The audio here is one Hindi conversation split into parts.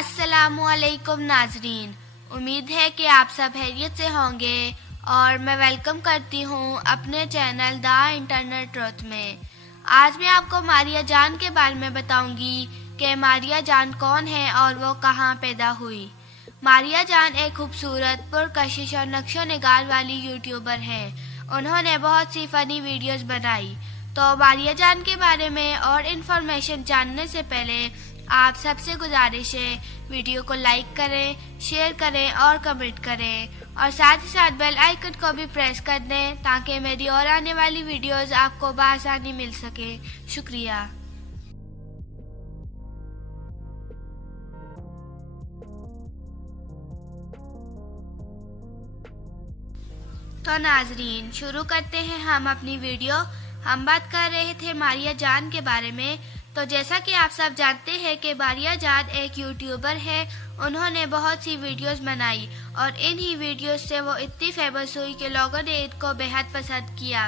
अस्सलामुअलैकुम नाजरीन, उम्मीद है कि आप सब खैरियत से होंगे और मैं वेलकम करती हूँ अपने चैनल द इंटरनेट ट्रुथ में। आज मैं आपको मारिया जान के बारे में बताऊंगी कि मारिया जान कौन है और वो कहाँ पैदा हुई। मारिया जान एक खूबसूरत, पुरकशिश और नक्शो निगार वाली यूट्यूबर हैं। उन्होंने बहुत सी फ़नी वीडियोस बनाई। तो मारिया जान के बारे में और इन्फॉर्मेशन जानने से पहले आप सबसे गुजारिश है वीडियो को लाइक करें, शेयर करें और कमेंट करें और साथ ही साथ बेल आइकन को भी प्रेस कर दें ताकि मेरी और आने वाली वीडियोस आपको बआसानी मिल सके। शुक्रिया। तो नाजरीन, शुरू करते हैं हम अपनी वीडियो। हम बात कर रहे थे मारिया जान के बारे में। तो जैसा कि आप सब जानते हैं कि मारिया जान एक यूट्यूबर है। उन्होंने बहुत सी वीडियोस बनाई और इन ही वीडियोस से वो इतनी फेमस हुई कि लोगों ने इनको बेहद पसंद किया।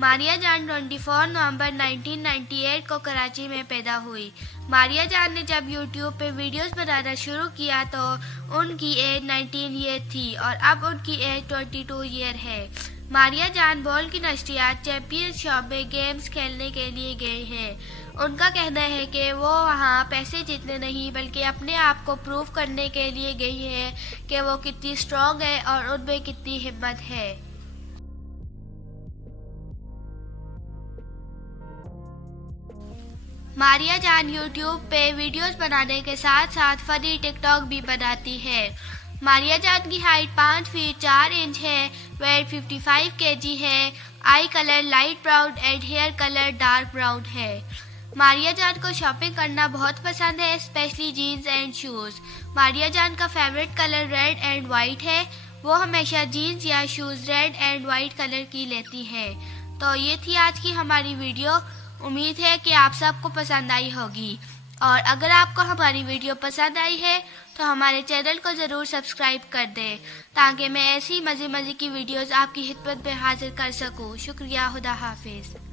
मारिया जान 24 नवंबर 1998 को कराची में पैदा हुई। मारिया जान ने जब यूट्यूब पे वीडियोस बनाना शुरू किया तो उनकी एज 19 ईयर थी और अब उनकी एज 22 ईयर है। मारिया जान बॉल की नशरियात चैंपियनशिप में गेम्स खेलने के लिए गए हैं। उनका कहना है कि वो वहाँ पैसे जीतने नहीं बल्कि अपने आप को प्रूव करने के लिए गई है कि वो कितनी स्ट्रॉन्ग है और उनमें कितनी हिम्मत है। मारिया जान यूट्यूब पे वीडियोस बनाने के साथ साथ फनी टिकटॉक भी बनाती है। मारिया जान की हाइट 5 फीट 4 इंच है, वेट 55 केजी है, eye colour light brown and hair colour dark brown है। मारिया जान को शॉपिंग करना बहुत पसंद है, specially jeans and shoes. Maria John का favourite colour red and white है। वो हमेशा जीन्स या shoes red and white colour की लेती है। तो ये थी आज की हमारी वीडियो। उम्मीद है कि आप सबको पसंद आई होगी और अगर आपको हमारी वीडियो पसंद आई है तो हमारे चैनल को ज़रूर सब्सक्राइब कर दें ताकि मैं ऐसी मज़े की वीडियोस आपकी खिदमत में हाजिर कर सकूं। शुक्रिया। खुदा हाफिज़।